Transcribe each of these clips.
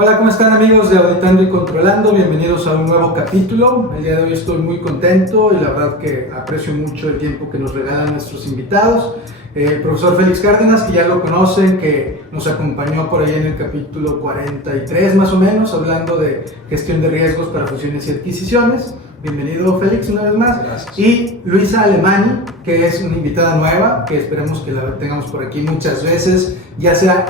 Hola, ¿cómo están amigos de Auditando y Controlando? Bienvenidos a un nuevo capítulo. El día de hoy estoy muy contento y la verdad que aprecio mucho el tiempo que nos regalan nuestros invitados. El profesor Félix Cárdenas, que ya lo conocen, que nos acompañó por ahí en el capítulo 43 más o menos, hablando de gestión de riesgos para fusiones y adquisiciones. Bienvenido Félix una vez más. Gracias. Y Luisa Alemani, que es una invitada nueva, que esperemos que la tengamos por aquí muchas veces, ya sea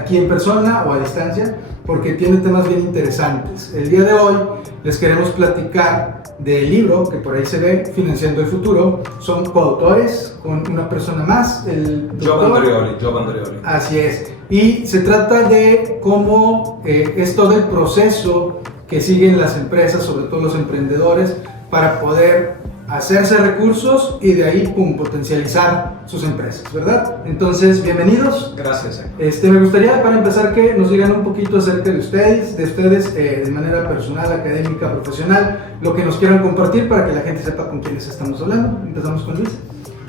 aquí en persona o a distancia, porque tiene temas bien interesantes. El día de hoy les queremos platicar del libro que por ahí se ve, Financiando el Futuro. Son coautores con una persona más, el doctor Joe Andreoli. Así es. Y se trata de cómo es todo el proceso que siguen las empresas, sobre todo los emprendedores, para poder hacerse recursos y de ahí potencializar sus empresas, ¿verdad? Entonces, bienvenidos. Gracias. Me gustaría para empezar que nos digan un poquito acerca de ustedes, de manera personal, académica, profesional, lo que nos quieran compartir para que la gente sepa con quiénes estamos hablando. Empezamos con Luis.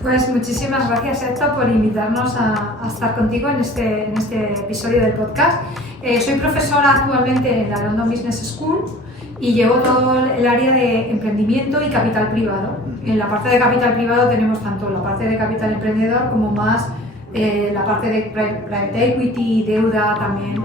Pues muchísimas gracias, Héctor, por invitarnos a estar contigo en este episodio del podcast. Soy profesora actualmente en la London Business School y llevo todo el área de emprendimiento y capital privado. En la parte de capital privado tenemos tanto la parte de capital emprendedor como más la parte de private equity, deuda también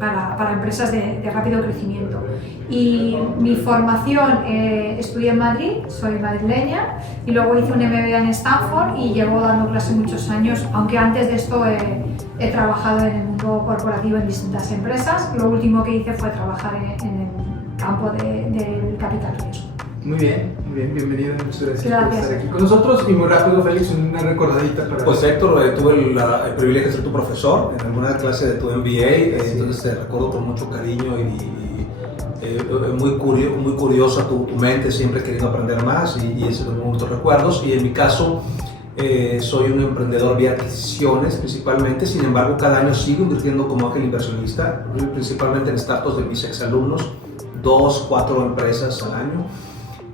para empresas de rápido crecimiento. Y mi formación, estudié en Madrid, soy madrileña, y luego hice un MBA en Stanford y llevo dando clase muchos años, aunque antes de esto he trabajado en el mundo corporativo en distintas empresas. Lo último que hice fue trabajar en el campo del capital riesgo. Muy bien, bienvenido, muchas gracias por Gracias. estar aquí con nosotros. Y muy rápido, Félix, una recordadita para... Pues Héctor, tuve el privilegio de ser tu profesor en alguna clase de tu MBA, entonces te recuerdo con mucho cariño y muy curiosa tu mente, siempre queriendo aprender más, y esos son muchos recuerdos. Y en mi caso, soy un emprendedor vía adquisiciones principalmente. Sin embargo, cada año sigo invirtiendo como ángel inversionista, principalmente en startups de mis exalumnos, 2-4 empresas al año.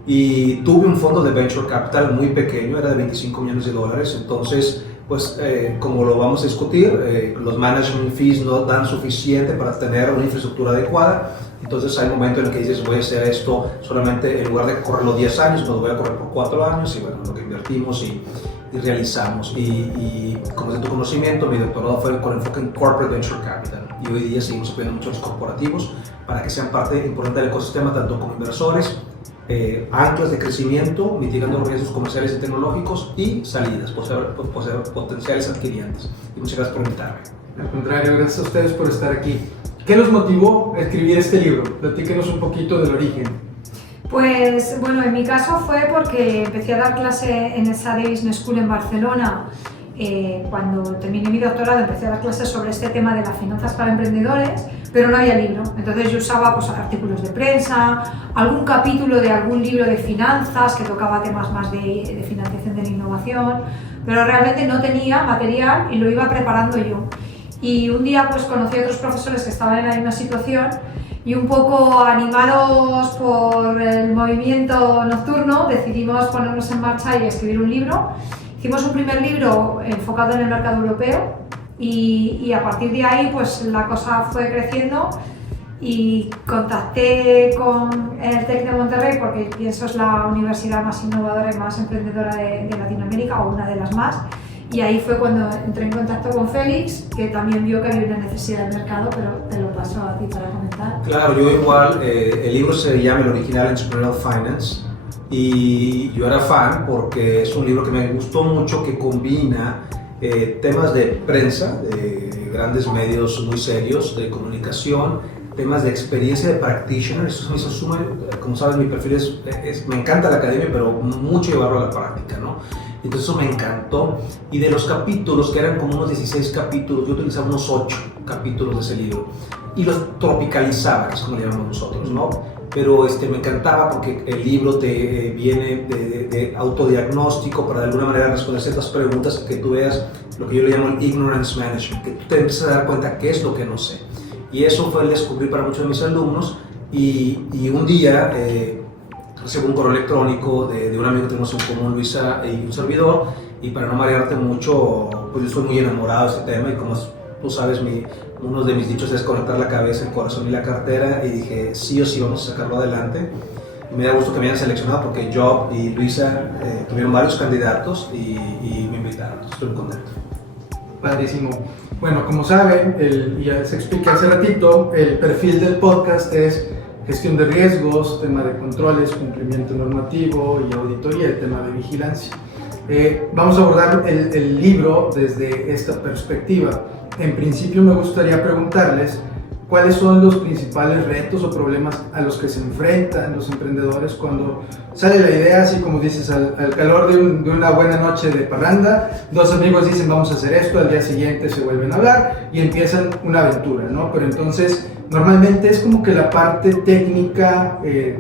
Y tuve un fondo de venture capital muy pequeño, era de $25 millones. Entonces, pues como lo vamos a discutir, los management fees no dan suficiente para tener una infraestructura adecuada. Entonces hay momentos en el que dices, voy a hacer esto solamente, en lugar de correrlo 10 años, me lo voy a correr por 4 años, y bueno, lo que invertimos y realizamos. Y como de tu conocimiento, mi doctorado fue con enfoque en Corporate Venture Capital, y hoy día seguimos apoyando mucho a los corporativos para que sean parte importante del ecosistema, tanto como inversores, anclas de crecimiento, mitigando los riesgos comerciales y tecnológicos, y salidas, potenciales adquirientes. Y muchas gracias por invitarme. Al contrario, gracias a ustedes por estar aquí. ¿Qué los motivó a escribir este libro? Platíquenos un poquito del origen. Pues bueno, en mi caso fue porque empecé a dar clase en esa Business School en Barcelona. Cuando terminé mi doctorado empecé a dar clases sobre este tema de las finanzas para emprendedores, pero no había libro. Entonces yo usaba pues, artículos de prensa, algún capítulo de algún libro de finanzas que tocaba temas más de financiación de la innovación, pero realmente no tenía material y lo iba preparando yo. Y un día pues conocí a otros profesores que estaban en la misma situación y un poco animados por el movimiento nocturno decidimos ponernos en marcha y escribir un libro. Hicimos un primer libro enfocado en el mercado europeo y a partir de ahí pues la cosa fue creciendo y contacté con el TEC de Monterrey porque pienso es la universidad más innovadora y más emprendedora de Latinoamérica, o una de las más. Y ahí fue cuando entré en contacto con Félix, que también vio que había una necesidad del mercado, pero te lo paso a ti para comentar. Claro, yo igual, el libro se llama el original Entrepreneurial Finance, y yo era fan porque es un libro que me gustó mucho, que combina temas de prensa, de grandes medios muy serios, de comunicación, temas de experiencia de practitioner. Eso me hizo suma, como sabes, mi perfil me encanta la academia, pero mucho llevarlo a la práctica, ¿no? Entonces eso me encantó, y de los capítulos, que eran como unos 16 capítulos, yo utilizaba unos 8 capítulos de ese libro y los tropicalizaba, que es como le llamamos nosotros, ¿no? Pero me encantaba porque el libro te viene de autodiagnóstico para de alguna manera responder ciertas preguntas, que tú veas lo que yo le llamo el ignorance management, que tú te empiezas a dar cuenta qué es lo que no sé. Y eso fue el descubrir para muchos de mis alumnos, y un día recibo un correo electrónico de un amigo que tenemos en común, Luisa y un servidor, y para no marearte mucho, pues yo estoy muy enamorado de este tema, y como es tú sabes, uno de mis dichos es conectar la cabeza, el corazón y la cartera, y dije, sí o sí vamos a sacarlo adelante. Y me da gusto que me hayan seleccionado porque Job y Luisa tuvieron varios candidatos y me invitaron. Estoy muy contento. Padrísimo. Bueno, como saben, ya les expliqué hace ratito, el perfil del podcast es gestión de riesgos, tema de controles, cumplimiento normativo y auditoría, el tema de vigilancia. Vamos a abordar el libro desde esta perspectiva. En principio me gustaría preguntarles cuáles son los principales retos o problemas a los que se enfrentan los emprendedores cuando sale la idea, así como dices, al calor de una buena noche de parranda, dos amigos dicen vamos a hacer esto, al día siguiente se vuelven a hablar y empiezan una aventura, ¿no? Pero entonces normalmente es como que la parte técnica,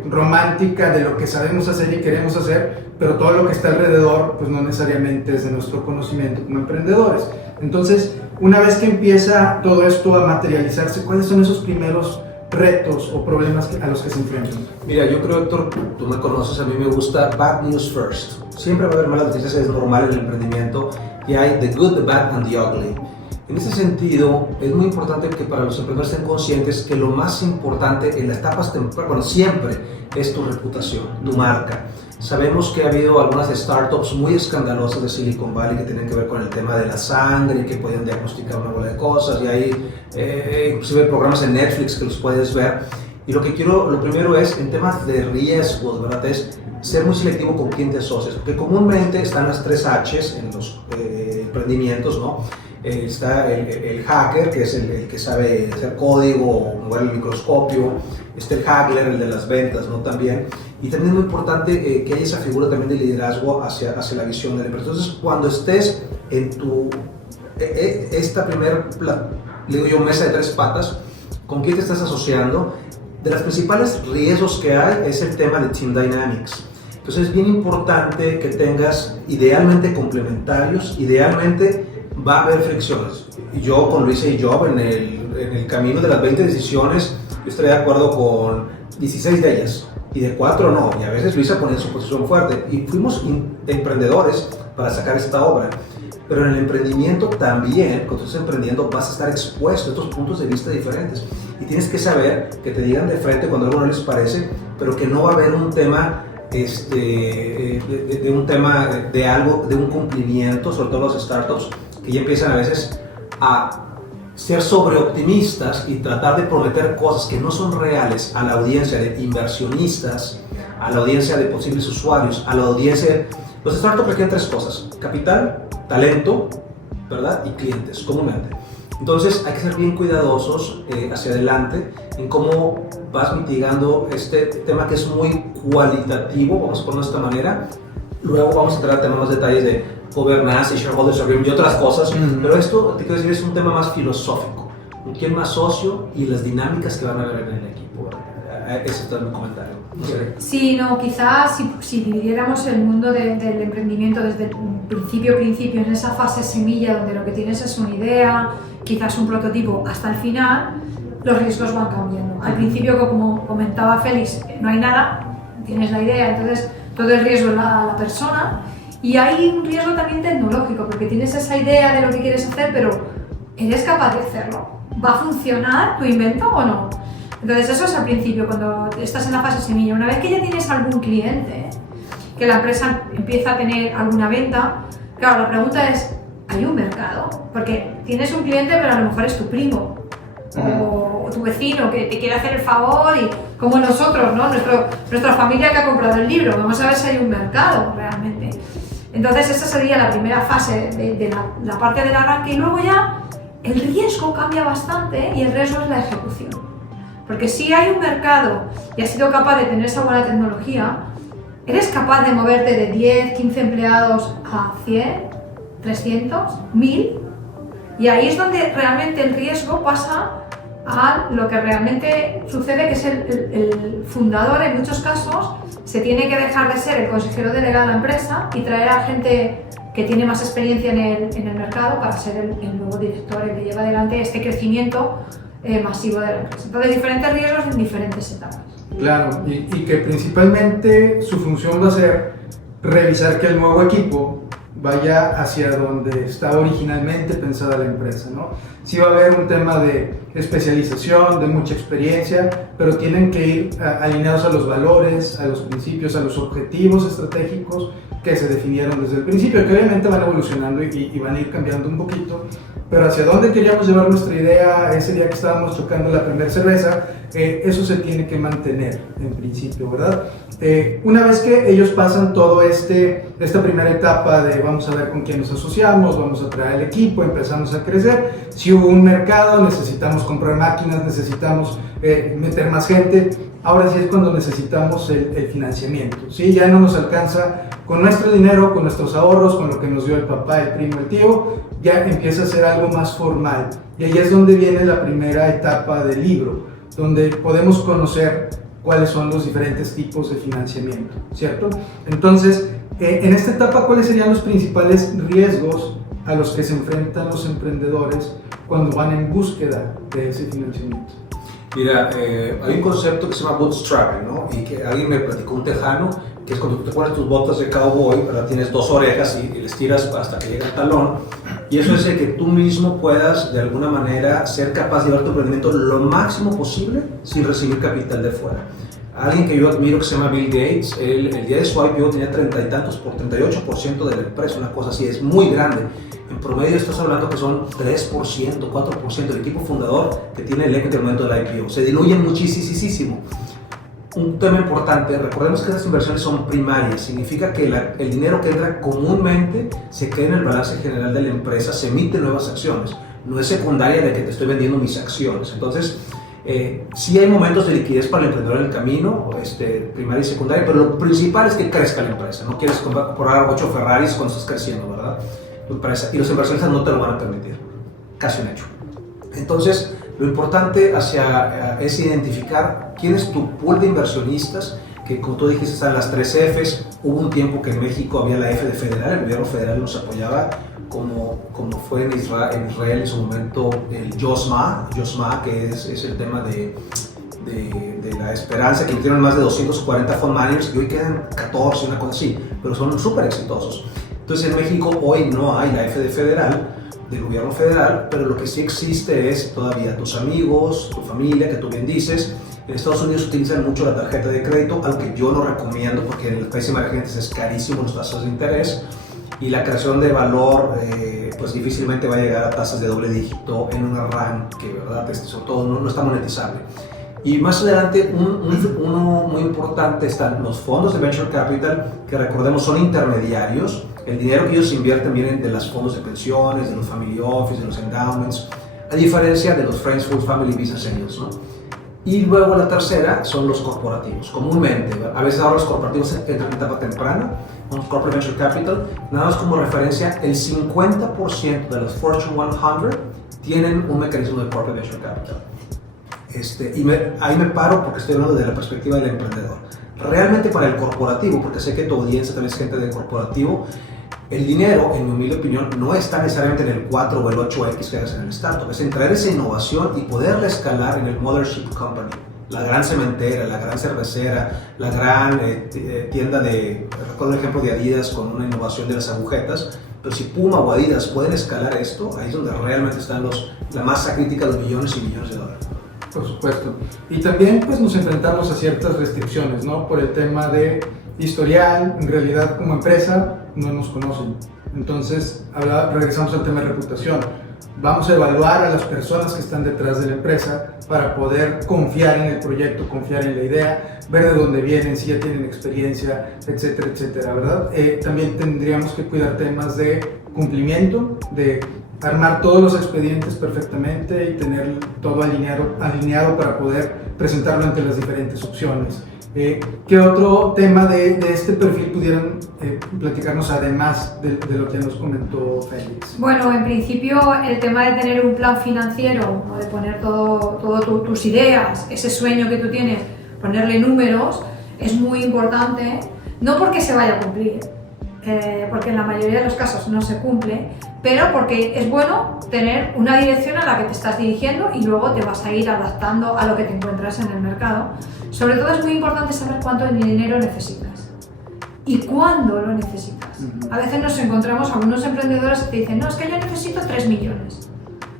romántica de lo que sabemos hacer y queremos hacer, pero todo lo que está alrededor pues no necesariamente es de nuestro conocimiento como emprendedores. Entonces, una vez que empieza todo esto a materializarse, ¿cuáles son esos primeros retos o problemas a los que se enfrentan? Mira, yo creo, Héctor, tú me conoces, a mí me gusta bad news first. Siempre va a haber malas noticias, es normal en el emprendimiento, y hay the good, the bad and the ugly. En ese sentido, es muy importante que para los emprendedores estén conscientes que lo más importante en las etapas tempranas, bueno, siempre es tu reputación, tu marca. Sabemos que ha habido algunas startups muy escandalosas de Silicon Valley que tienen que ver con el tema de la sangre y que pueden diagnosticar una bola de cosas, y hay inclusive programas en Netflix que los puedes ver. Y lo primero es, en temas de riesgos, ¿verdad? Es ser muy selectivo con quién te asocias, porque comúnmente están las 3 H's en los emprendimientos, ¿no? Está el hacker, que es el que sabe hacer código o mover el microscopio. Está el hackler, el de las ventas, ¿no? También. Y también es muy importante que haya esa figura también de liderazgo hacia la visión de la empresa. Entonces, cuando estés en esta primera, digo yo, mesa de 3 patas, ¿con quién te estás asociando? De los principales riesgos que hay es el tema de Team Dynamics. Entonces, es bien importante que tengas idealmente complementarios, idealmente va a haber fricciones. Yo con Luisa y Job en el camino de las 20 decisiones, yo estaría de acuerdo con 16 de ellas, y de 4 no, y a veces Luisa ponía su posición fuerte, y fuimos emprendedores para sacar esta obra. Pero en el emprendimiento también, cuando estás emprendiendo, vas a estar expuesto a estos puntos de vista diferentes, y tienes que saber que te digan de frente cuando algo no les parece, pero que no va a haber un tema de un cumplimiento, sobre todo los startups, que ya empiezan a veces a ser sobreoptimistas y tratar de prometer cosas que no son reales a la audiencia de inversionistas, a la audiencia de posibles usuarios, a la audiencia. Los startups requieren 3 cosas: capital, talento, ¿verdad? Y clientes, comúnmente. Entonces hay que ser bien cuidadosos hacia adelante en cómo vas mitigando este tema que es muy cualitativo, vamos a ponerlo de esta manera. Luego vamos a entrar a tener más detalles de gobernanza y shareholders agreement y otras cosas, pero esto, te quiero decir, es un tema más filosófico. ¿Quién más socio y las dinámicas que van a haber en el equipo? Ese es todo mi comentario. No sé. Sí, no, quizás si dividiéramos el mundo del emprendimiento desde el principio, en esa fase semilla donde lo que tienes es una idea, quizás un prototipo, hasta el final, los riesgos van cambiando. Al principio, como comentaba Félix, no hay nada, tienes la idea, entonces todo el riesgo es la persona, y hay un riesgo también tecnológico, porque tienes esa idea de lo que quieres hacer, pero ¿eres capaz de hacerlo? ¿Va a funcionar tu invento o no? Entonces eso es al principio, cuando estás en la fase semilla. Una vez que ya tienes algún cliente, que la empresa empieza a tener alguna venta, claro, la pregunta es, ¿hay un mercado? Porque tienes un cliente, pero a lo mejor es tu primo o tu vecino que te quiere hacer el favor, y como nosotros, ¿no? Nuestra familia que ha comprado el libro, vamos a ver si hay un mercado realmente. Entonces esa sería la primera fase de la parte del arranque, y luego ya el riesgo cambia bastante y el riesgo es la ejecución. Porque si hay un mercado y has sido capaz de tener esa buena tecnología, eres capaz de moverte de 10, 15 empleados a 100, 300, 1000, y ahí es donde realmente el riesgo pasa a lo que realmente sucede, que es el fundador. En muchos casos se tiene que dejar de ser el consejero delegado de la empresa y traer a gente que tiene más experiencia en el mercado para ser el nuevo director, el que lleva adelante este crecimiento masivo de la empresa. Entonces, diferentes riesgos en diferentes etapas. Claro, y que principalmente su función va a ser revisar que el nuevo equipo vaya hacia donde estaba originalmente pensada la empresa, ¿no? Sí va a haber un tema de especialización, de mucha experiencia, pero tienen que ir alineados a los valores, a los principios, a los objetivos estratégicos que se definieron desde el principio, que obviamente van evolucionando y van a ir cambiando un poquito, pero hacia dónde queríamos llevar nuestra idea ese día que estábamos tocando la primera cerveza, eso se tiene que mantener en principio, ¿verdad? Una vez que ellos pasan todo esta primera etapa de vamos a ver con quién nos asociamos, vamos a traer el equipo, empezamos a crecer, si hubo un mercado, necesitamos comprar máquinas, necesitamos meter más gente, ahora sí es cuando necesitamos el financiamiento, ¿sí? Ya no nos alcanza con nuestro dinero, con nuestros ahorros, con lo que nos dio el papá, el primo, el tío, ya empieza a ser algo más formal. Y ahí es donde viene la primera etapa del libro, donde podemos conocer cuáles son los diferentes tipos de financiamiento, ¿cierto? Entonces, en esta etapa, ¿cuáles serían los principales riesgos a los que se enfrentan los emprendedores cuando van en búsqueda de ese financiamiento? Mira, hay un concepto que se llama bootstrapping, ¿no? Y que alguien me platicó, un tejano, que es cuando tú te pones tus botas de cowboy, ¿verdad? Tienes dos orejas y les tiras hasta que llega el talón, y eso es el que tú mismo puedas de alguna manera ser capaz de llevar tu emprendimiento lo máximo posible sin recibir capital de fuera. Alguien que yo admiro que se llama Bill Gates, él, el día de su IPO tenía 30 y tantos por 38% de la empresa, una cosa así, es muy grande. En promedio estás hablando que son 3%, 4% del equipo fundador que tiene el equity al momento del IPO. Se diluye muchísimo. Un tema importante, recordemos que estas inversiones son primarias, significa que el dinero que entra comúnmente se queda en el balance general de la empresa, se emiten nuevas acciones, no es secundaria de que te estoy vendiendo mis acciones. Entonces, sí hay momentos de liquidez para el emprendedor en el camino, primaria y secundaria, pero lo principal es que crezca la empresa. No quieres comprar 8 Ferraris cuando estás creciendo, ¿verdad? Y los inversionistas no te lo van a permitir, casi un hecho. Entonces, lo importante es identificar quién es tu pool de inversionistas, que como tú dijiste están las 3 Fs. Hubo un tiempo que en México había la F de federal, el gobierno federal nos apoyaba, como fue en Israel en su momento el YOSMA, que es el tema de la esperanza, que tienen más de 240 fund managers y hoy quedan 14, una cosa así, pero son súper exitosos. Entonces en México hoy no hay la F de federal, del gobierno federal, pero lo que sí existe es todavía tus amigos, tu familia, que tú bien dices. En Estados Unidos utilizan mucho la tarjeta de crédito, aunque yo no recomiendo porque en el país emergentes es carísimo las tasas de interés y la creación de valor pues difícilmente va a llegar a tasas de doble dígito en un arranque, ¿verdad? Sobre todo no está monetizable. Y más adelante, uno muy importante, están los fondos de Venture Capital, que recordemos son intermediarios. El dinero que ellos invierten viene de los fondos de pensiones, de los family office, de los endowments, a diferencia de los Friends, Fools, Family Business Angels, ¿no? Y luego la tercera son los corporativos. Comúnmente, a veces ahora los corporativos entran en etapa temprana, un Corporate Venture Capital, nada más como referencia, el 50% de los Fortune 100 tienen un mecanismo de Corporate Venture Capital. Ahí me paro porque estoy hablando de la perspectiva del emprendedor. Realmente para el corporativo, porque sé que tu audiencia también es gente del corporativo, el dinero, en mi humilde opinión, no está necesariamente en el 4 o el 8X que hagas en el startup, es en traer esa innovación y poderla escalar en el mothership company. La gran cementera, la gran cervecera, la gran tienda recuerdo el ejemplo de Adidas con una innovación de las agujetas, pero si Puma o Adidas pueden escalar esto, ahí es donde realmente están la masa crítica de los millones y millones de dólares. Por supuesto. Y también pues nos enfrentamos a ciertas restricciones, ¿no? Por el tema de historial, en realidad como empresa no nos conocen. Entonces, regresamos al tema de reputación. Vamos a evaluar a las personas que están detrás de la empresa para poder confiar en el proyecto, confiar en la idea, ver de dónde vienen, si ya tienen experiencia, etcétera, etcétera, ¿verdad? También tendríamos que cuidar temas de cumplimiento, de armar todos los expedientes perfectamente y tener todo alineado para poder presentarlo ante las diferentes opciones. ¿Qué otro tema de este perfil pudieran platicarnos además de lo que nos comentó Félix? Bueno, en principio el tema de tener un plan financiero, ¿no? De poner todo tus ideas, ese sueño que tú tienes, ponerle números, es muy importante, no porque se vaya a cumplir, porque en la mayoría de los casos no se cumple, pero porque es bueno tener una dirección a la que te estás dirigiendo y luego te vas a ir adaptando a lo que te encuentras en el mercado. Sobre todo es muy importante saber cuánto dinero necesitas y cuándo lo necesitas. a veces nos encontramos algunos emprendedores que te dicen, no, es que yo necesito 3 millones.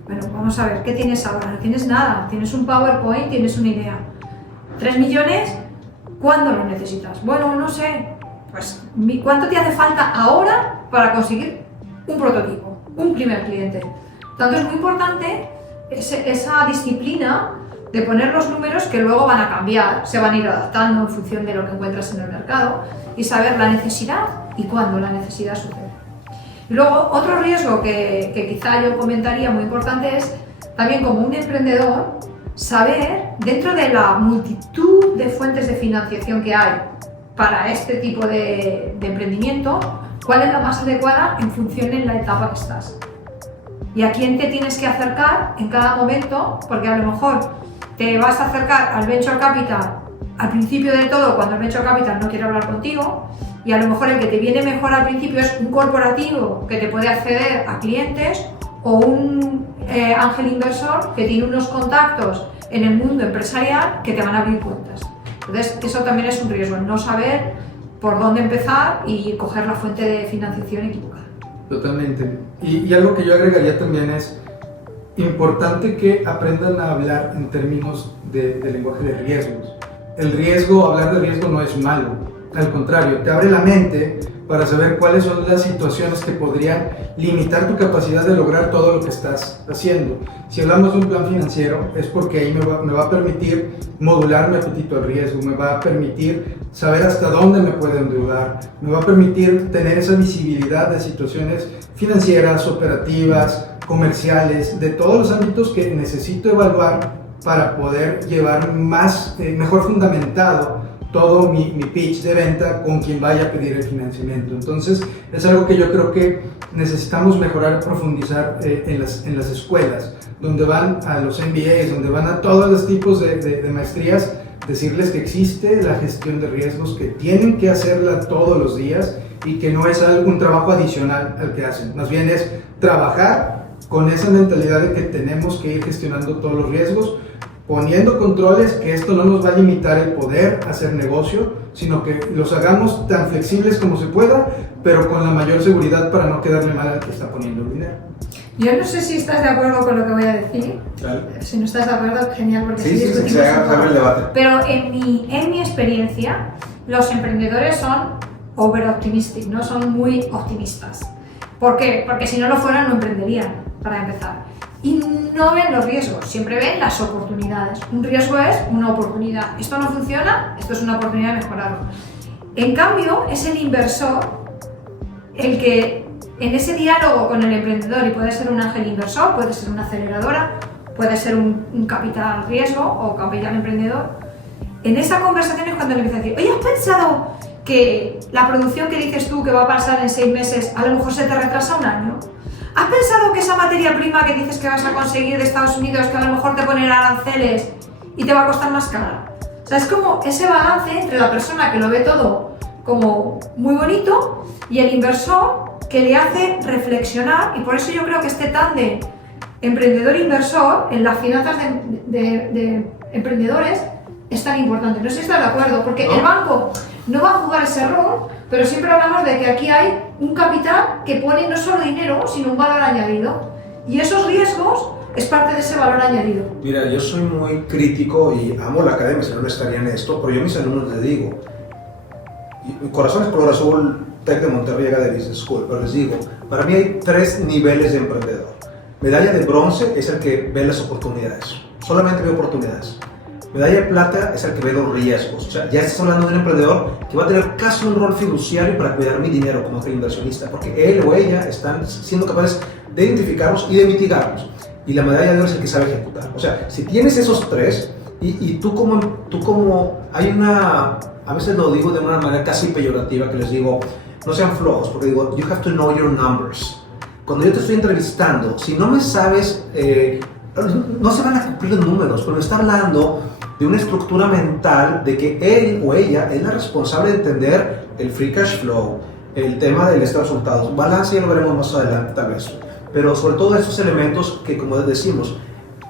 Bueno, vamos a ver, ¿qué tienes ahora? No tienes nada, tienes un PowerPoint, tienes una idea. 3 millones, ¿cuándo lo necesitas? Bueno, no sé, pues ¿cuánto te hace falta ahora para conseguir un prototipo, un primer cliente? Tanto es muy importante esa disciplina de poner los números que luego van a cambiar, se van a ir adaptando en función de lo que encuentras en el mercado y saber la necesidad y cuándo la necesidad sucede. Y luego, otro riesgo que quizá yo comentaría muy importante es también como un emprendedor saber dentro de la multitud de fuentes de financiación que hay para este tipo de emprendimiento, cuál es la más adecuada en función de la etapa que estás. Y a quién te tienes que acercar en cada momento, porque a lo mejor te vas a acercar al Venture Capital al principio de todo, cuando el Venture Capital no quiere hablar contigo, y a lo mejor el que te viene mejor al principio es un corporativo que te puede acceder a clientes o un ángel inversor que tiene unos contactos en el mundo empresarial que te van a abrir cuentas. Entonces, eso también es un riesgo, no saber por dónde empezar y coger la fuente de financiación equivocada. Totalmente. Y algo que yo agregaría también es importante que aprendan a hablar en términos de lenguaje de riesgos. El riesgo, hablar de riesgo no es malo, al contrario, te abre la mente para saber cuáles son las situaciones que podrían limitar tu capacidad de lograr todo lo que estás haciendo. Si hablamos de un plan financiero, es porque ahí me va a permitir modular mi apetito al riesgo, me va a permitir saber hasta dónde me puedo endeudar, me va a permitir tener esa visibilidad de situaciones financieras, operativas, comerciales, de todos los ámbitos que necesito evaluar para poder llevar mejor fundamentado todo mi pitch de venta con quien vaya a pedir el financiamiento. Entonces, es algo que yo creo que necesitamos mejorar, profundizar en las escuelas, donde van a los MBAs, donde van a todos los tipos de maestrías, decirles que existe la gestión de riesgos, que tienen que hacerla todos los días y que no es un trabajo adicional al que hacen. Más bien es trabajar con esa mentalidad de que tenemos que ir gestionando todos los riesgos, poniendo controles, que esto no nos va a limitar el poder hacer negocio, sino que los hagamos tan flexibles como se pueda, pero con la mayor seguridad para no quedarle mal al que está poniendo el dinero. Yo no sé si estás de acuerdo con lo que voy a decir. Claro. Si no estás de acuerdo, genial, porque sí, se haga el debate. Pero en mi experiencia, los emprendedores son over-optimistic, no son muy optimistas. ¿Por qué? Porque si no lo fueran, no emprenderían, para empezar. Y no ven los riesgos, siempre ven las oportunidades. Un riesgo es una oportunidad. Esto no funciona, esto es una oportunidad de mejorarlo. En cambio, es el inversor el que en ese diálogo con el emprendedor, y puede ser un ángel inversor, puede ser una aceleradora, puede ser un capital riesgo o capital emprendedor, en esa conversación es cuando le empieza a decir, oye, ¿has pensado que la producción que dices tú que va a pasar en 6 meses a lo mejor se te retrasa un año? ¿Has pensado que esa materia prima que dices que vas a conseguir de Estados Unidos, que a lo mejor te ponen aranceles y te va a costar más cara? O sea, es como ese balance entre la persona que lo ve todo como muy bonito y el inversor que le hace reflexionar, y por eso yo creo que este tándem emprendedor-inversor en las finanzas de emprendedores es tan importante. No sé si estás de acuerdo, porque el banco no va a jugar ese rol, pero siempre hablamos de que aquí hay un capital que pone no solo dinero, sino un valor añadido. Y esos riesgos es parte de ese valor añadido. Mira, yo soy muy crítico y amo la academia, si no no estaría en esto, pero yo a mis alumnos les digo, mi corazón es color azul, Tec de Monterrey llega de Business School, pero les digo, para mí hay 3 niveles de emprendedor. Medalla de bronce es el que ve las oportunidades, solamente ve oportunidades. Medalla de plata es el que ve los riesgos. O sea, ya estás hablando de un emprendedor que va a tener casi un rol fiduciario para cuidar mi dinero como inversionista, porque él o ella están siendo capaces de identificarlos y de mitigarlos. Y la medalla de oro es el que sabe ejecutar. O sea, si tienes esos 3 y tú como hay una, a veces lo digo de una manera casi peyorativa, que les digo, no sean flojos, porque digo, you have to know your numbers. Cuando yo te estoy entrevistando, si no me sabes, no se van a cumplir los números, pero me está hablando de una estructura mental de que él o ella es la responsable de entender el free cash flow, el tema del estado de resultados, balance ya lo veremos más adelante tal vez, pero sobre todo estos elementos que, como decimos,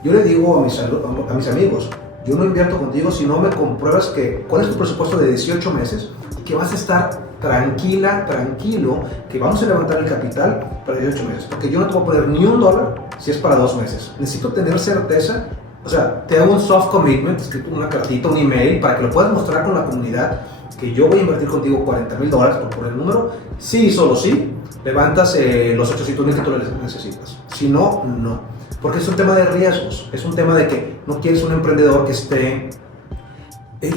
yo le digo a mis amigos, yo no invierto contigo si no me compruebas cuál es tu presupuesto de 18 meses y que vas a estar tranquilo, que vamos a levantar el capital para 18 meses, porque yo no te voy a poner ni $1 si es para 2 meses. Necesito tener certeza, o sea, te hago un soft commitment, escrito una cartita, un email, para que lo puedas mostrar con la comunidad, que yo voy a invertir contigo $40,000 por poner el número. Sí, solo sí, levantas los 800,000 que tú necesitas. Si no, no. Porque es un tema de riesgos, es un tema de que no quieres un emprendedor que esté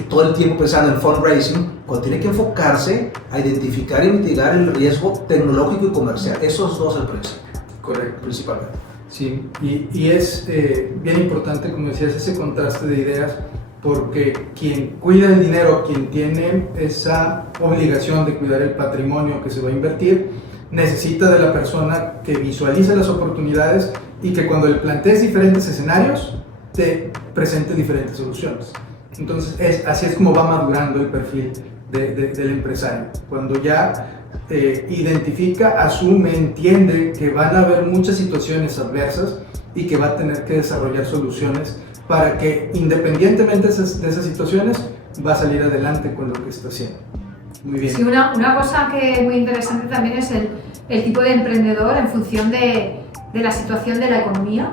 todo el tiempo pensando en fundraising, cuando tiene que enfocarse a identificar y mitigar el riesgo tecnológico y comercial. Esos dos el principio. Correcto. Principalmente. Sí, y es bien importante, como decías, ese contraste de ideas, porque quien cuida el dinero, quien tiene esa obligación de cuidar el patrimonio que se va a invertir, necesita de la persona que visualice las oportunidades y que cuando le plantees diferentes escenarios, te presente diferentes soluciones. Entonces, así es como va madurando el perfil del empresario. Cuando ya identifica, asume, entiende que van a haber muchas situaciones adversas y que va a tener que desarrollar soluciones para que, independientemente de esas situaciones, va a salir adelante con lo que está haciendo. Muy bien. Sí, una cosa que es muy interesante también es el tipo de emprendedor en función de la situación de la economía.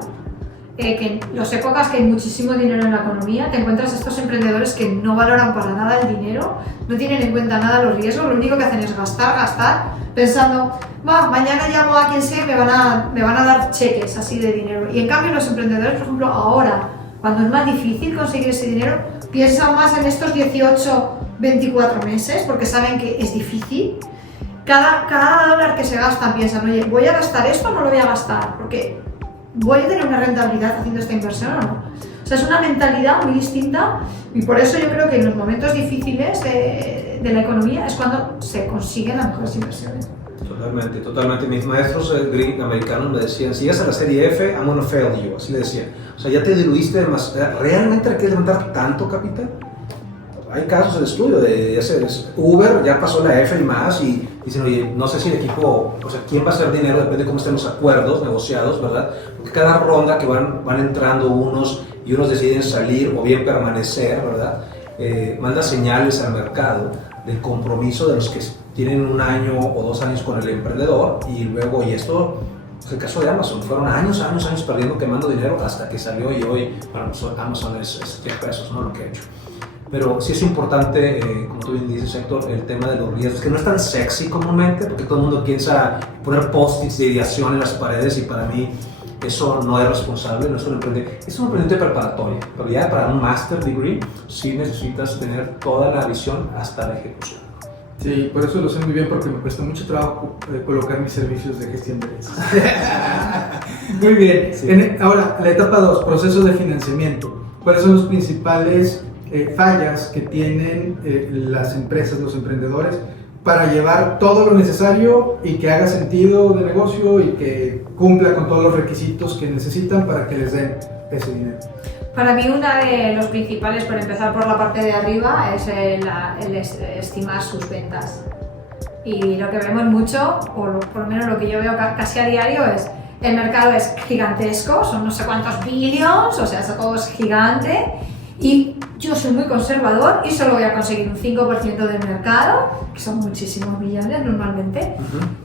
Que en las épocas que hay muchísimo dinero en la economía, te encuentras estos emprendedores que no valoran para nada el dinero, no tienen en cuenta nada los riesgos, lo único que hacen es gastar, pensando, mañana llamo a quien sea y me van a dar cheques así de dinero. Y en cambio los emprendedores, por ejemplo, ahora, cuando es más difícil conseguir ese dinero, piensan más en estos 18, 24 meses, porque saben que es difícil. Cada dólar que se gastan piensan, oye, ¿voy a gastar esto o no lo voy a gastar? Porque ¿voy a tener una rentabilidad haciendo esta inversión o no? O sea, es una mentalidad muy distinta y por eso yo creo que en los momentos difíciles de la economía es cuando se consiguen las mejores inversiones. Totalmente. Mis maestros americanos me decían, si llegas a la serie F, I'm gonna fail you, así le decían. O sea, ya te diluiste demasiado. ¿Realmente le quieres levantar tanto capital? Hay casos de estudio de Uber, ya pasó la F y más, y dicen, oye, no sé si el equipo, o sea, quién va a hacer dinero, depende de cómo estén los acuerdos negociados, ¿verdad? Porque cada ronda que van entrando unos y unos deciden salir o bien permanecer, ¿verdad? Manda señales al mercado del compromiso de los que tienen 1 año o 2 años con el emprendedor, y luego, y esto, pues el caso de Amazon, fueron años perdiendo, quemando dinero hasta que salió, y hoy, bueno, pues Amazon es 10 pesos, ¿no? Lo que ha hecho. Pero sí es importante, como tú bien dices, Héctor, el tema de los riesgos, que no es tan sexy comúnmente, porque todo el mundo piensa poner post-its de ideación en las paredes, y para mí eso no es responsable, no es un emprendimiento, es un emprendimiento preparatorio, pero ya para un master degree sí necesitas tener toda la visión hasta la ejecución. Sí, por eso lo sé muy bien, porque me cuesta mucho trabajo colocar mis servicios de gestión de riesgos. Muy bien. Sí. Ahora, la etapa 2, proceso de financiamiento. ¿Cuáles son los principales fallas que tienen las empresas, los emprendedores, para llevar todo lo necesario y que haga sentido de negocio y que cumpla con todos los requisitos que necesitan para que les den ese dinero? Para mí, uno de los principales, por empezar por la parte de arriba, es el estimar sus ventas. Y lo que vemos mucho, o por lo menos lo que yo veo casi a diario, es el mercado es gigantesco, son no sé cuántos billions, o sea, todo es gigante, y yo soy muy conservador y solo voy a conseguir un 5% del mercado, que son muchísimos millones normalmente.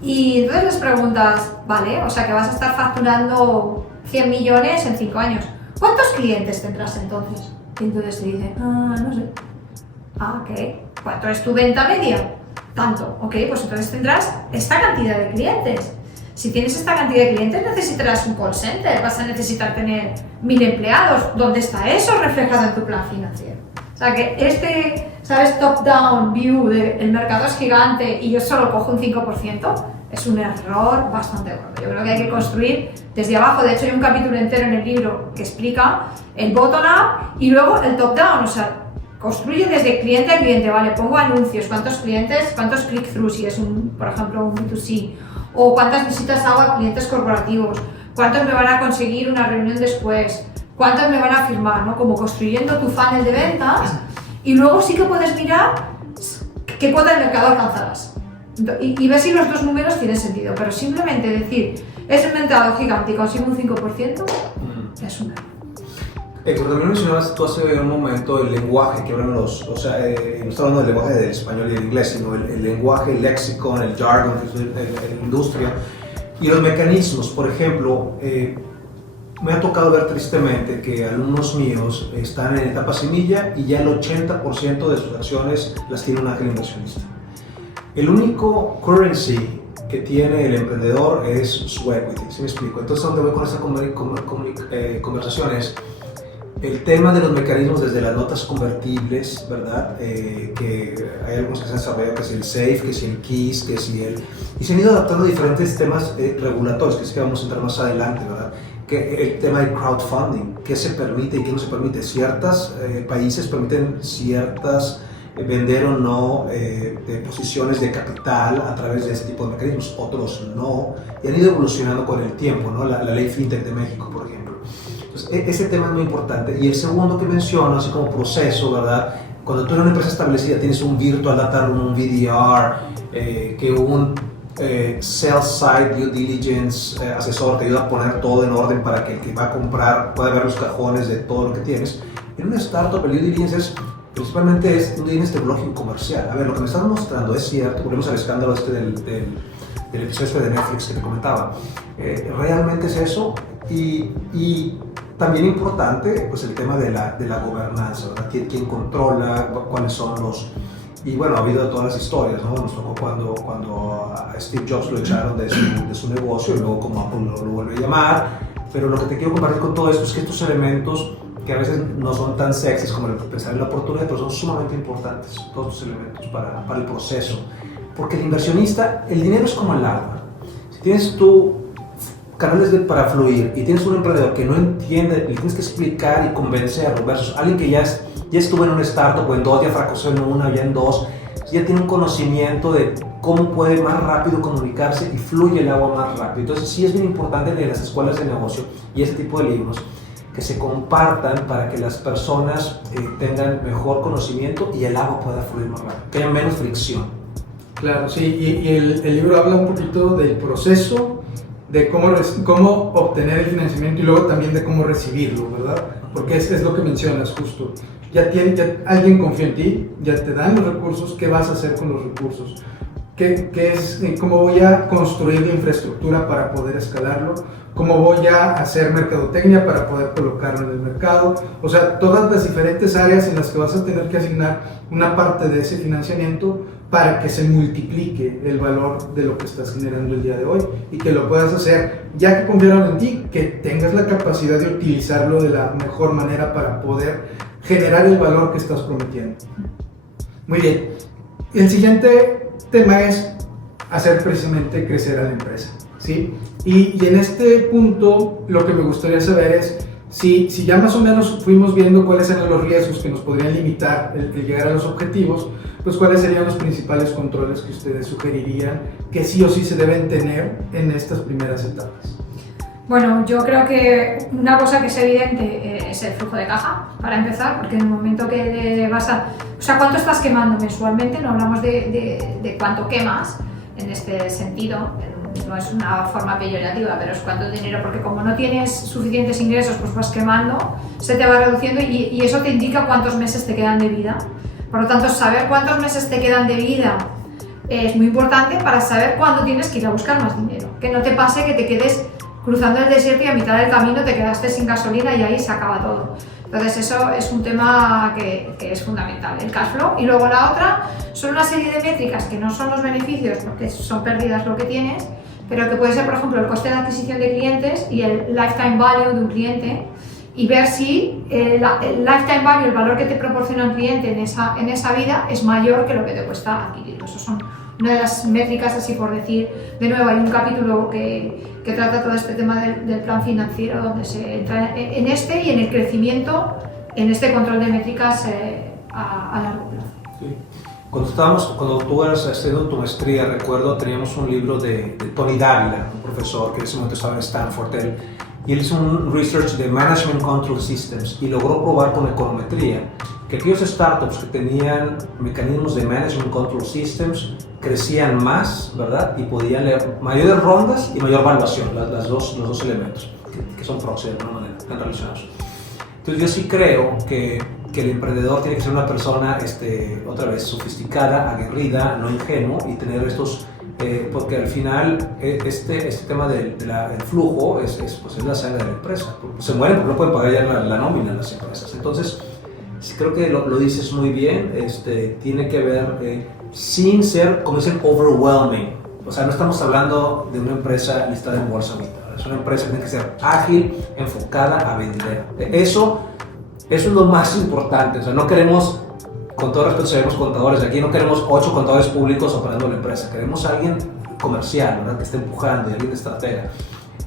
Y entonces les preguntas, vale, o sea que vas a estar facturando 100 millones en 5 años. ¿Cuántos clientes tendrás entonces? Y entonces te dicen, no sé. Ok. ¿Cuánto es tu venta media? Tanto. Ok, pues entonces tendrás esta cantidad de clientes. Si tienes esta cantidad de clientes, necesitarás un call center, vas a necesitar tener 1000 empleados. ¿Dónde está eso reflejado en tu plan financiero? O sea que ¿sabes? Top-down view de el mercado es gigante y yo solo cojo un 5%, es un error bastante gordo. Yo creo que hay que construir desde abajo. De hecho, hay un capítulo entero en el libro que explica el bottom-up y luego el top-down. O sea, construye desde cliente a cliente, ¿vale? Pongo anuncios, cuántos clientes, cuántos click-throughs, si es por ejemplo, un B2C. O cuántas visitas hago a clientes corporativos, cuántos me van a conseguir una reunión después, cuántos me van a firmar, ¿no? Como construyendo tu funnel de ventas, y luego sí que puedes mirar qué cuota de mercado alcanzarás y ver si los dos números tienen sentido, pero simplemente decir es un mercado gigante y consigo un 5%, es un error. Como también mencionabas tú hace un momento el lenguaje que hablan no estamos hablando del lenguaje del español y del inglés, sino el lenguaje, el léxico, el jargon, la industria y los mecanismos. Por ejemplo, me ha tocado ver tristemente que alumnos míos están en etapa semilla y ya el 80% de sus acciones las tiene un ángel inversionista. El único currency que tiene el emprendedor es su equity, ¿sí me explico? Entonces, ¿dónde voy con esta conversación? Es el tema de los mecanismos desde las notas convertibles, ¿verdad? Que hay algunos que se han desarrollado, que es el SAFE, que es el KISS, que es el... Y se han ido adaptando a diferentes temas regulatorios, que es que vamos a entrar más adelante, ¿verdad? Que el tema del crowdfunding, qué se permite y qué no se permite. Ciertos países permiten ciertas vender o no posiciones de capital a través de ese tipo de mecanismos, otros no, y han ido evolucionando con el tiempo, ¿no? La ley FinTech de México, por ejemplo. Entonces, ese tema es muy importante. Y el segundo que menciono, así como proceso, ¿verdad? Cuando tú eres una empresa establecida, tienes un virtual data room, un VDR, que un sell-side due diligence asesor te ayuda a poner todo en orden para que el que va a comprar pueda ver los cajones de todo lo que tienes. En una startup, el due diligence principalmente es un diseño tecnológico comercial. A ver, lo que me están mostrando es cierto, volvemos al escándalo del episodio de Netflix que te comentaba. Realmente es eso y también importante pues el tema de la gobernanza, ¿verdad? ¿Quién controla? ¿Cuáles son los...? Y bueno, ha habido todas las historias, ¿no? Nos tocó cuando a Steve Jobs lo echaron de su negocio y luego como Apple lo vuelve a llamar. Pero lo que te quiero compartir con todo esto es que estos elementos que a veces no son tan sexys como el pensar en la oportunidad, pero son sumamente importantes, todos estos elementos para el proceso. Porque el inversionista, el dinero es como el agua. Si tienes tú canales para fluir y tienes un emprendedor que no entiende, le tienes que explicar y convencerlo, versus alguien que ya estuvo en un startup o en dos, ya fracasó en una, ya en dos, ya tiene un conocimiento de cómo puede más rápido comunicarse y fluye el agua más rápido. Entonces sí es bien importante en las escuelas de negocio y ese tipo de libros que se compartan para que las personas tengan mejor conocimiento y el agua pueda fluir más rápido, que haya menos fricción. Claro, sí, y el libro habla un poquito del proceso, de cómo obtener el financiamiento y luego también de cómo recibirlo, ¿verdad? Porque es lo que mencionas justo. Ya alguien confía en ti, ya te dan los recursos, ¿qué vas a hacer con los recursos? ¿Cómo voy a construir la infraestructura para poder escalarlo? ¿Cómo voy a hacer mercadotecnia para poder colocarlo en el mercado? O sea, todas las diferentes áreas en las que vas a tener que asignar una parte de ese financiamiento para que se multiplique el valor de lo que estás generando el día de hoy y que lo puedas hacer, ya que confiaron en ti, que tengas la capacidad de utilizarlo de la mejor manera para poder generar el valor que estás prometiendo. Muy bien. El siguiente tema es hacer precisamente crecer a la empresa, ¿sí? Y en este punto lo que me gustaría saber es si ya más o menos fuimos viendo cuáles eran los riesgos que nos podrían limitar el llegar a los objetivos, pues cuáles serían los principales controles que ustedes sugerirían que sí o sí se deben tener en estas primeras etapas. Bueno, yo creo que una cosa que es evidente es el flujo de caja, para empezar, porque en el momento que vas a... O sea, ¿cuánto estás quemando mensualmente? No hablamos de cuánto quemas en este sentido, no es una forma peyorativa, pero es cuánto dinero, porque como no tienes suficientes ingresos, pues vas quemando, se te va reduciendo y eso te indica cuántos meses te quedan de vida. Por lo tanto, saber cuántos meses te quedan de vida es muy importante para saber cuándo tienes que ir a buscar más dinero. Que no te pase que te quedes cruzando el desierto y a mitad del camino te quedaste sin gasolina y ahí se acaba todo. Entonces eso es un tema que es fundamental, el cash flow. Y luego la otra son una serie de métricas que no son los beneficios porque son pérdidas lo que tienes, pero que puede ser, por ejemplo, el coste de adquisición de clientes y el lifetime value de un cliente y ver si el lifetime value, el valor que te proporciona un cliente en esa vida es mayor que lo que te cuesta adquirirlo. Eso son una de las métricas, así por decir. De nuevo, hay un capítulo que trata todo este tema del plan financiero, donde se entra en este y en el crecimiento, en este control de métricas a largo plazo. Sí. Cuando tú eras haciendo tu maestría, recuerdo, teníamos un libro de Tony Dávila, un profesor que en ese momento estaba en Stanford, y él hizo un research de Management Control Systems y logró probar con econometría que aquellos startups que tenían mecanismos de Management Control Systems crecían más, ¿verdad? Y podían leer mayores rondas y mayor valuación, los dos elementos, que son proxy de alguna manera, están relacionados. Entonces yo sí creo que el emprendedor tiene que ser una persona, otra vez, sofisticada, aguerrida, no ingenuo, y tener estos, porque al final este tema del flujo pues es la sangre de la empresa. Se mueren porque no pueden pagar ya la nómina en las empresas. Entonces, sí creo que lo dices muy bien, tiene que ver sin ser, como dicen, overwhelming. O sea, no estamos hablando de una empresa listada en bolsa ahorita. Es una empresa que tiene que ser ágil, enfocada a vender. Eso es lo más importante. O sea, no queremos, con todo respeto, sabemos contadores aquí, no queremos 8 contadores públicos operando la empresa. Queremos a alguien comercial, ¿verdad? Que esté empujando, y alguien de estratega.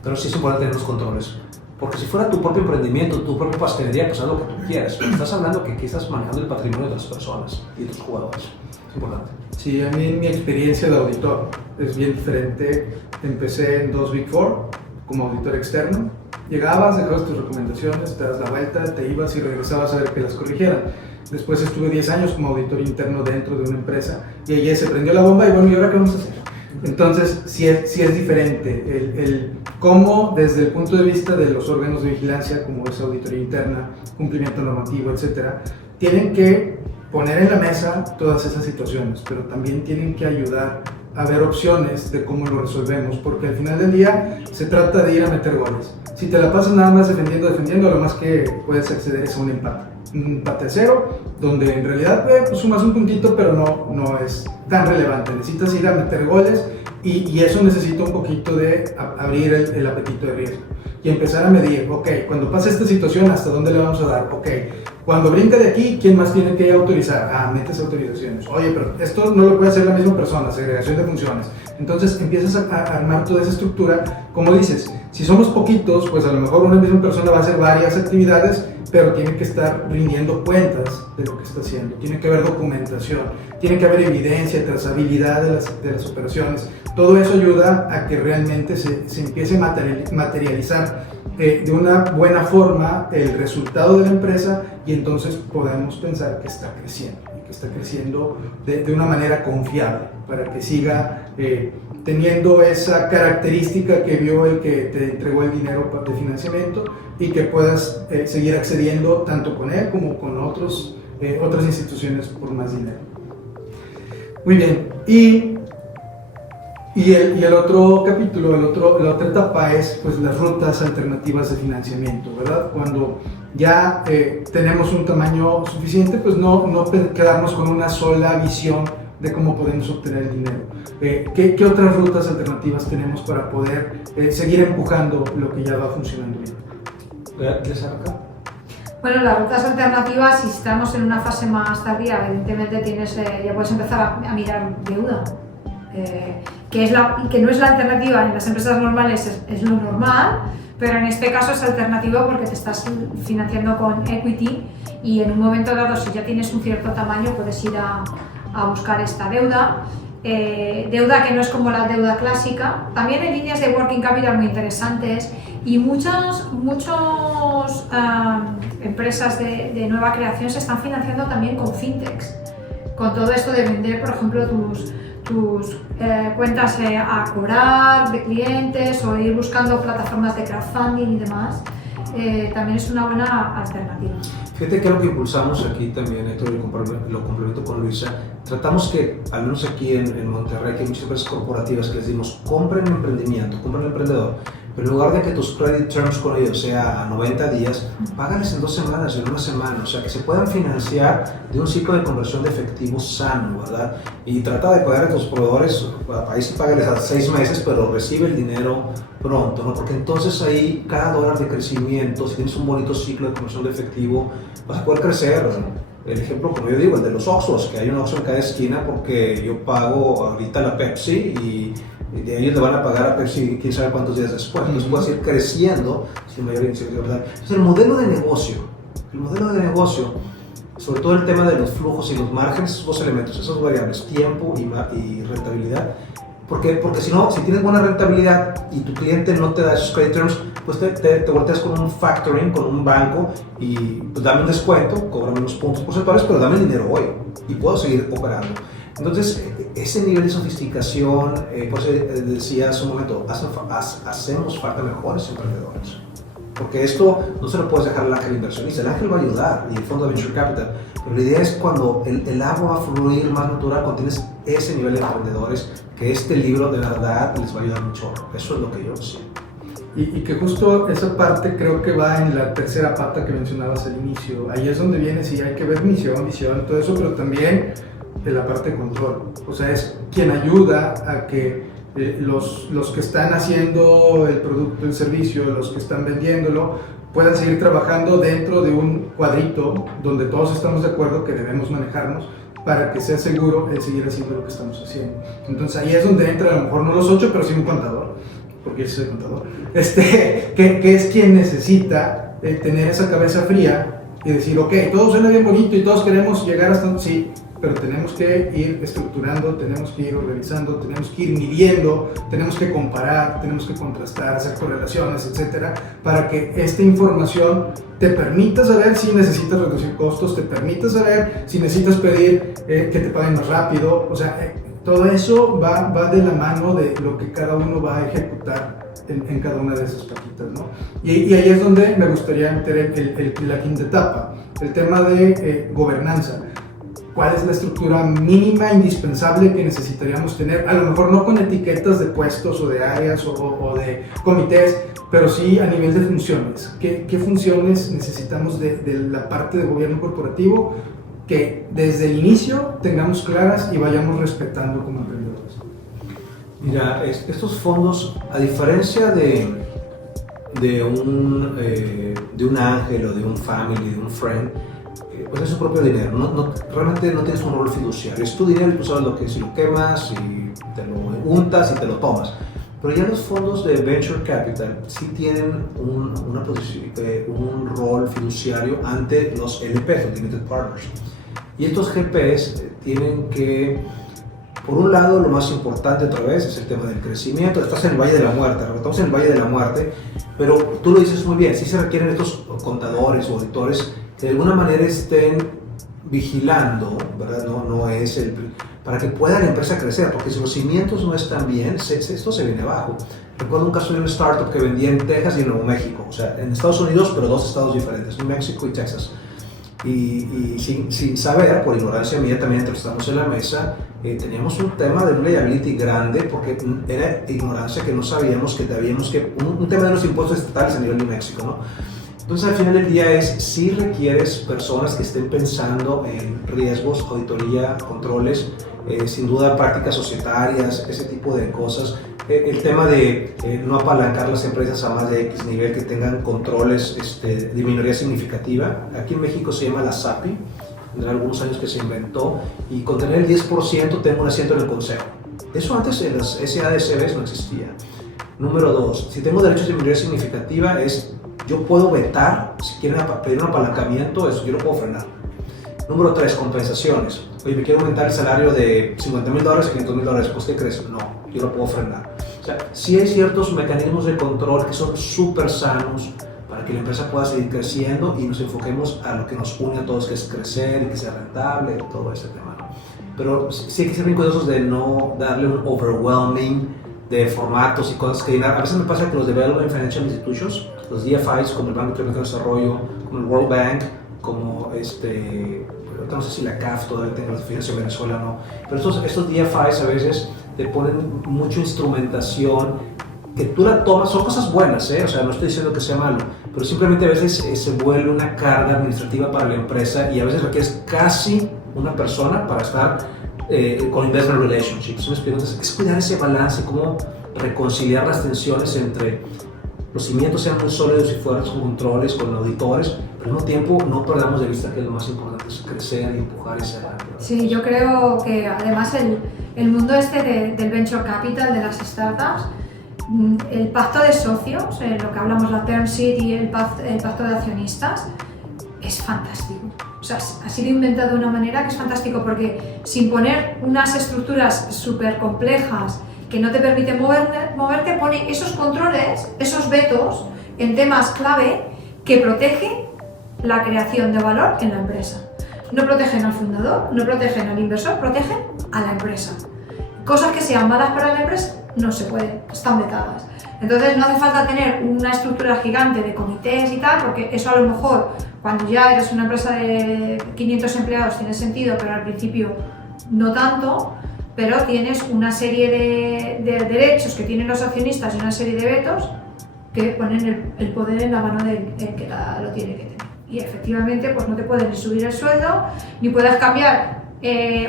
Pero sí es importante tener los controles. Porque si fuera tu propio emprendimiento, tu propia pastelería, pues haz lo que tú quieras. Pero estás hablando que aquí estás manejando el patrimonio de otras personas y de tus jugadores. Es importante. Sí, a mí mi experiencia de auditor es bien diferente. Empecé en 2 Big Four como auditor externo. Llegabas, dejabas tus recomendaciones, te das la vuelta, te ibas y regresabas a ver que las corrigieran. Después estuve 10 años como auditor interno dentro de una empresa y allí se prendió la bomba y bueno, ¿y ahora qué vamos a hacer? Entonces, sí es diferente el cómo desde el punto de vista de los órganos de vigilancia, como es auditoría interna, cumplimiento normativo, etcétera, tienen que poner en la mesa todas esas situaciones, pero también tienen que ayudar a ver opciones de cómo lo resolvemos, porque al final del día se trata de ir a meter goles. Si te la pasas nada más defendiendo, lo más que puedes acceder es a un empate a 0, donde en realidad pues sumas un puntito, pero no es tan relevante. Necesitas ir a meter goles y eso necesita un poquito de abrir el apetito de riesgo y empezar a medir, ok, cuando pase esta situación, ¿hasta dónde le vamos a dar? Ok, cuando brinca de aquí, ¿quién más tiene que autorizar? Metes autorizaciones. Oye, pero esto no lo puede hacer la misma persona, segregación de funciones. Entonces empiezas a armar toda esa estructura. Como dices, si somos poquitos, pues a lo mejor una misma persona va a hacer varias actividades, pero tiene que estar rindiendo cuentas de lo que está haciendo. Tiene que haber documentación, tiene que haber evidencia, trazabilidad de las operaciones. Todo eso ayuda a que realmente se empiece a materializar de una buena forma el resultado de la empresa y entonces podemos pensar que está creciendo y que está creciendo de una manera confiable para que siga teniendo esa característica que vio el que te entregó el dinero de financiamiento y que puedas seguir accediendo tanto con él como con otras instituciones por más dinero. Muy bien, y el otro capítulo, la otra etapa es pues las rutas alternativas de financiamiento, ¿verdad? Cuando ya tenemos un tamaño suficiente, pues no quedarnos con una sola visión de cómo podemos obtener el dinero. ¿Qué otras rutas alternativas tenemos para poder seguir empujando lo que ya va funcionando bien? ¿Quieres arrancar? Bueno, las rutas alternativas, si estamos en una fase más tardía, evidentemente ya puedes empezar a mirar deuda. Que no es la alternativa en las empresas normales, es lo normal, pero en este caso es alternativo porque te estás financiando con equity y en un momento dado, si ya tienes un cierto tamaño, puedes ir a buscar esta deuda. Deuda que no es como la deuda clásica. También hay líneas de working capital muy interesantes y muchas empresas de nueva creación se están financiando también con fintechs, con todo esto de vender, por ejemplo, tus cuentas a cobrar de clientes o ir buscando plataformas de crowdfunding y demás, también es una buena alternativa. Fíjate que lo que impulsamos aquí también, Héctor, lo complemento con Luisa, tratamos que, al menos aquí en Monterrey, que hay muchas empresas corporativas que les decimos, compren emprendimiento, compren emprendedor, pero en lugar de que tus credit terms con ellos sea a 90 días, págales en 2 semanas, en 1 semana, o sea, que se puedan financiar de un ciclo de conversión de efectivo sano, ¿verdad? Y trata de pagar a tus proveedores, ahí sí págales a 6 meses, pero recibe el dinero pronto, ¿no? Porque entonces ahí cada dólar de crecimiento, si tienes un bonito ciclo de conversión de efectivo, vas a poder crecer. El ejemplo, como yo digo, el de los Oxxos, que hay un Oxxo en cada esquina porque yo pago ahorita la Pepsi y de ellos le van a pagar a Pepsi quién sabe cuántos días después. Entonces puedes ir creciendo sin mayor inseguridad. Entonces el modelo de negocio, sobre todo el tema de los flujos y los márgenes, esos 2 elementos, esas variables, tiempo y rentabilidad. Porque si no, si tienes buena rentabilidad y tu cliente no te da esos credit terms, pues te volteas con un factoring, con un banco y pues dame un descuento, cóbrame unos puntos porcentuales, pero dame el dinero hoy y puedo seguir operando. Entonces, ese nivel de sofisticación, por eso decía hace un momento, hacemos falta mejores emprendedores. Porque esto no se lo puedes dejar al ángel inversionista. El ángel va a ayudar y el fondo de Venture Capital. Pero la idea es cuando el agua va a fluir más natural, cuando tienes ese nivel de emprendedores, que este libro de verdad les va a ayudar mucho. Eso es lo que yo siento. Y que justo esa parte creo que va en la tercera pata que mencionabas al inicio. Ahí es donde viene, sí, hay que ver misión, visión, todo eso, pero también en la parte de control. O sea, es quien ayuda a que los que están haciendo el producto, el servicio, los que están vendiéndolo, puedan seguir trabajando dentro de un cuadrito donde todos estamos de acuerdo que debemos manejarnos para que sea seguro el seguir haciendo lo que estamos haciendo. Entonces ahí es donde entra a lo mejor no los 8, pero sí un contador, porque yo soy contador, que es quien necesita tener esa cabeza fría y decir, ok, todo suena bien bonito y todos queremos llegar hasta... Sí, pero tenemos que ir estructurando, tenemos que ir organizando, tenemos que ir midiendo, tenemos que comparar, tenemos que contrastar, hacer correlaciones, etcétera, para que esta información te permita saber si necesitas reducir costos, te permita saber si necesitas pedir que te paguen más rápido. O sea, todo eso va de la mano de lo que cada uno va a ejecutar en cada una de esas patitas, ¿no? Y ahí es donde me gustaría meter la quinta etapa, el tema de gobernanza. ¿Cuál es la estructura mínima indispensable que necesitaríamos tener? A lo mejor no con etiquetas de puestos o de áreas o de comités, pero sí a nivel de funciones. ¿Qué funciones necesitamos de la parte de gobierno corporativo que desde el inicio tengamos claras y vayamos respetando como emprendedores? Mira, estos fondos, a diferencia de un ángel o de un family, de un friend, pues es su propio dinero, realmente no tienes un rol fiduciario, es tu dinero y tú sabes lo que es, si lo quemas, si te lo untas y te lo tomas. Pero ya los fondos de Venture Capital sí tienen un rol fiduciario ante los LPs, los Limited Partners. Y estos GPs tienen que, por un lado, lo más importante otra vez es el tema del crecimiento. Estás en el Valle de la Muerte, estamos en el Valle de la Muerte, pero tú lo dices muy bien, sí se requieren estos contadores o auditores que de alguna manera estén vigilando, ¿verdad? No es para que pueda la empresa crecer, porque si los cimientos no están bien, esto se viene abajo. Recuerdo un caso de una startup que vendía en Texas y en Nuevo México, o sea, en Estados Unidos, pero dos estados diferentes, New Mexico y Texas. Y sin saber, por ignorancia mía también, entre estamos en la mesa, teníamos un tema de un liability grande, porque era ignorancia que no sabíamos que teníamos un tema de los impuestos estatales a nivel de México, ¿no? Entonces, al final del día si requieres personas que estén pensando en riesgos, auditoría, controles, sin duda prácticas societarias, ese tipo de cosas. El tema de no apalancar las empresas a más de X nivel, que tengan controles de minoría significativa. Aquí en México se llama la SAPI, tendrá algunos años que se inventó, y con tener el 10% tengo un asiento en el consejo. Eso antes en las SADCBs no existía. Número 2, si tengo derechos de minoría significativa yo puedo vetar, si quieren pedir un apalancamiento, eso yo lo puedo frenar. Número 3, compensaciones. Oye, me quiero aumentar el salario de $50,000 a $500,000, pues ¿qué crees? No, yo lo puedo frenar. O sea, sí hay ciertos mecanismos de control que son súper sanos para que la empresa pueda seguir creciendo y nos enfoquemos a lo que nos une a todos, que es crecer y que sea rentable, todo ese tema, ¿no? Pero sí hay que ser muy cuidadosos de no darle un overwhelming de formatos y cosas que llenar. A veces me pasa que los Development Financial Institutions, los DFIs, como el Banco Interamericano de Desarrollo, como el World Bank, como no sé si la CAF todavía tenga la financiación en Venezuela, no, pero estos DFIs a veces te ponen mucha instrumentación que tú la tomas, son cosas buenas, o sea, no estoy diciendo que sea malo, pero simplemente a veces se vuelve una carga administrativa para la empresa y a veces requieres casi una persona para estar con investment relationships. Entonces, es cuidar ese balance, cómo reconciliar las tensiones entre los cimientos sean muy sólidos y fuertes con controles, con auditores, pero al mismo tiempo no perdamos de vista que lo más importante es crecer y empujar ese área. Sí, yo creo que además el mundo del venture capital, de las startups, el pacto de socios, lo que hablamos, la term sheet y el pacto de accionistas, es fantástico. O sea, ha sido inventado de una manera que es fantástico, porque sin poner unas estructuras súper complejas que no te permiten moverte, pone esos controles, esos vetos en temas clave que protegen la creación de valor en la empresa. No protegen al fundador, no protegen al inversor, protegen a la empresa. Cosas que sean malas para la empresa no se puede, están vetadas. Entonces no hace falta tener una estructura gigante de comités y tal, porque eso a lo mejor cuando ya eres una empresa de 500 empleados tiene sentido, pero al principio no tanto, pero tienes una serie de derechos que tienen los accionistas y una serie de vetos que ponen el poder en la mano del que lo tiene que tener. Y efectivamente pues no te puedes ni subir el sueldo, ni puedes cambiar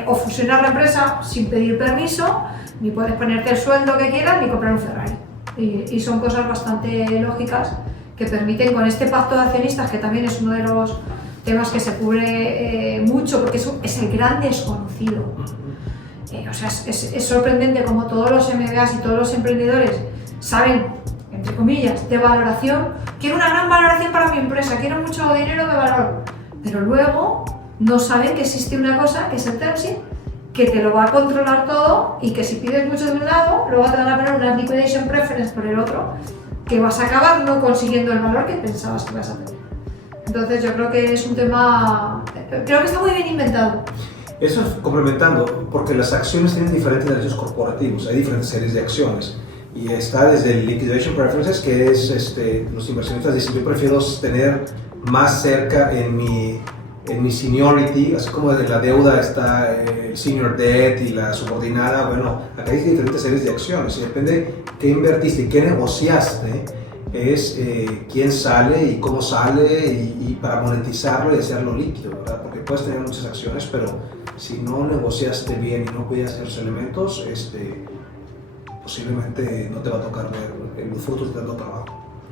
o fusionar la empresa sin pedir permiso, ni puedes ponerte el sueldo que quieras, ni comprar un Ferrari. Y son cosas bastante lógicas que permiten con este pacto de accionistas, que también es uno de los temas que se cubre mucho, porque es el gran desconocido. O sea, es sorprendente como todos los MBAs y todos los emprendedores saben, entre comillas, de valoración. Quiero una gran valoración para mi empresa, quiero mucho dinero de valor, pero luego no saben que existe una cosa que es el term sheet, que te lo va a controlar todo y que si pides mucho de un lado, luego te van a poner una liquidation preference por el otro, que vas a acabar no consiguiendo el valor que pensabas que vas a tener. Entonces yo creo que es un tema, creo que está muy bien inventado. Eso es complementando, porque las acciones tienen diferentes derechos corporativos, hay diferentes series de acciones. Y está desde el liquidation preferences, que es los inversionistas dicen, yo prefiero tener más cerca en mi seniority, así como desde la deuda está el senior debt y la subordinada. Bueno, acá hay diferentes series de acciones y depende qué invertiste y qué negociaste, es quién sale y cómo sale y para monetizarlo y hacerlo líquido, ¿verdad? Porque puedes tener muchas acciones, pero si no negociaste bien y no cuidas esos elementos, posiblemente no te va a tocar ver los frutos de tanto trabajo.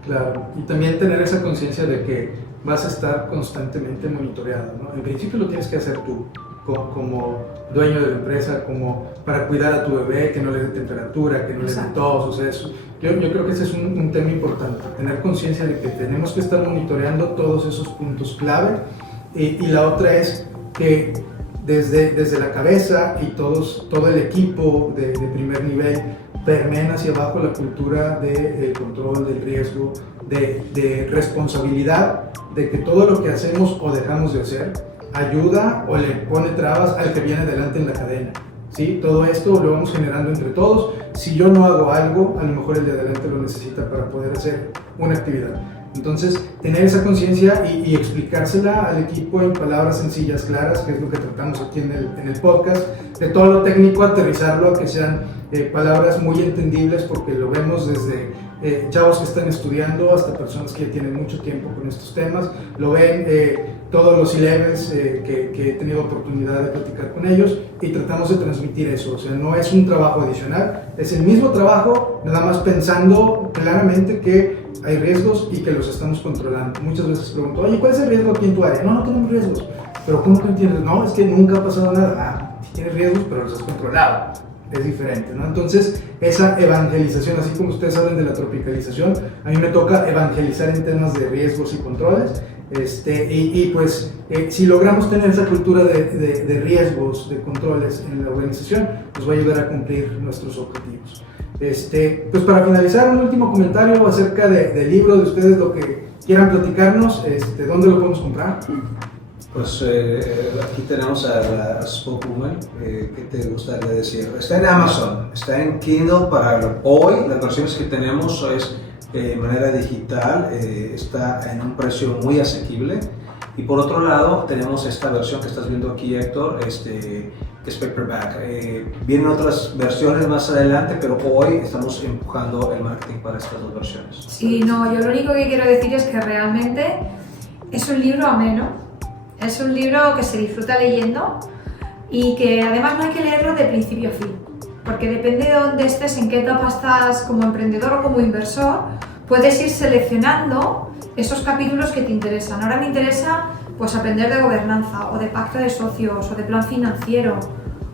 Claro, y también tener esa conciencia de que vas a estar constantemente monitoreado, ¿no? En principio lo tienes que hacer tú, como dueño de la empresa, como para cuidar a tu bebé, que no le dé temperatura, que no le dé tos, o sea, eso. Yo creo que ese es un tema importante, tener conciencia de que tenemos que estar monitoreando todos esos puntos clave, y la otra es que desde la cabeza y todo el equipo de primer nivel permeen hacia abajo la cultura del control, del riesgo, de responsabilidad, de que todo lo que hacemos o dejamos de hacer ayuda o le pone trabas al que viene adelante en la cadena. ¿Sí? Todo esto lo vamos generando entre todos. Si yo no hago algo, a lo mejor el de adelante lo necesita para poder hacer una actividad. Entonces, tener esa conciencia y explicársela al equipo en palabras sencillas, claras, que es lo que tratamos aquí en el podcast, de todo lo técnico, aterrizarlo a que sean palabras muy entendibles, porque lo vemos desde chavos que están estudiando hasta personas que ya tienen mucho tiempo con estos temas, lo ven todos los C-levels que he tenido oportunidad de platicar con ellos, y tratamos de transmitir eso. O sea, no es un trabajo adicional, es el mismo trabajo, nada más pensando claramente que hay riesgos y que los estamos controlando. Muchas veces pregunto, oye, ¿cuál es el riesgo aquí en tu área? No tenemos riesgos. ¿Pero cómo que entiendes? No, es que nunca ha pasado nada. Sí tienes riesgos, pero los has controlado. Es diferente, ¿no? Entonces, esa evangelización, así como ustedes hablan de la tropicalización, a mí me toca evangelizar en temas de riesgos y controles. Pues, si logramos tener esa cultura de riesgos, de controles en la organización, nos va a ayudar a cumplir nuestros objetivos. Pues para finalizar, un último comentario acerca del libro de ustedes, lo que quieran platicarnos, ¿dónde lo podemos comprar? Pues aquí tenemos a Spokeswoman. ¿Qué te gustaría decir? Está en Amazon, está en Kindle para hoy. Las versiones que tenemos es de manera digital, está en un precio muy asequible. Y por otro lado, tenemos esta versión que estás viendo aquí, Héctor, que es paperback. Vienen otras versiones más adelante, pero hoy estamos empujando el marketing para estas dos versiones. Sí, no, yo lo único que quiero decir es que realmente es un libro ameno. Es un libro que se disfruta leyendo y que además no hay que leerlo de principio a fin, porque depende de dónde estés, en qué etapa estás como emprendedor o como inversor, puedes ir seleccionando esos capítulos que te interesan. Ahora me interesa pues aprender de gobernanza o de pacto de socios o de plan financiero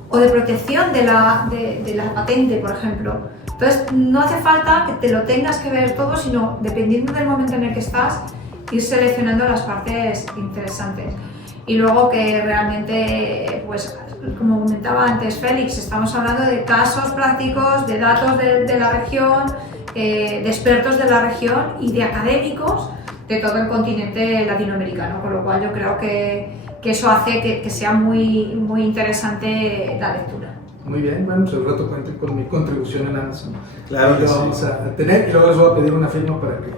o de protección de la patente, por ejemplo. Entonces no hace falta que te lo tengas que ver todo, sino dependiendo del momento en el que estás, ir seleccionando las partes interesantes. Y luego que realmente, pues como comentaba antes Félix, estamos hablando de casos prácticos, de datos de la región, de expertos de la región y de académicos de todo el continente latinoamericano, con lo cual yo creo que eso hace que sea muy, muy interesante la lectura. Muy bien, bueno, pues al rato cuenten con mi contribución en Amazon. Claro Ahí que lo sí. vamos a tener y luego les voy a pedir una firma para que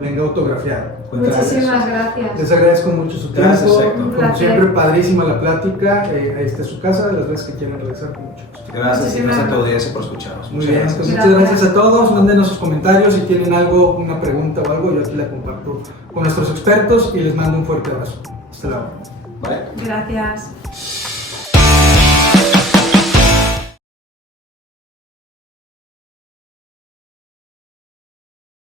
venga autografiado. Muchísimas gracias. Les agradezco mucho su Gracias, tiempo. Héctor. Como Gracias. siempre, padrísima la plática. Ahí está su casa, las veces que quieran regresar con mucho gusto. Gracias y gracias a tu Muchísimas audiencia por escucharnos. Muy Muchas bien, gracias. pues muchas gracias a todos. Mándenos sus comentarios si tienen algo, una pregunta o algo. Yo aquí la comparto con nuestros expertos y les mando un fuerte abrazo. Hasta luego. Bye. Gracias.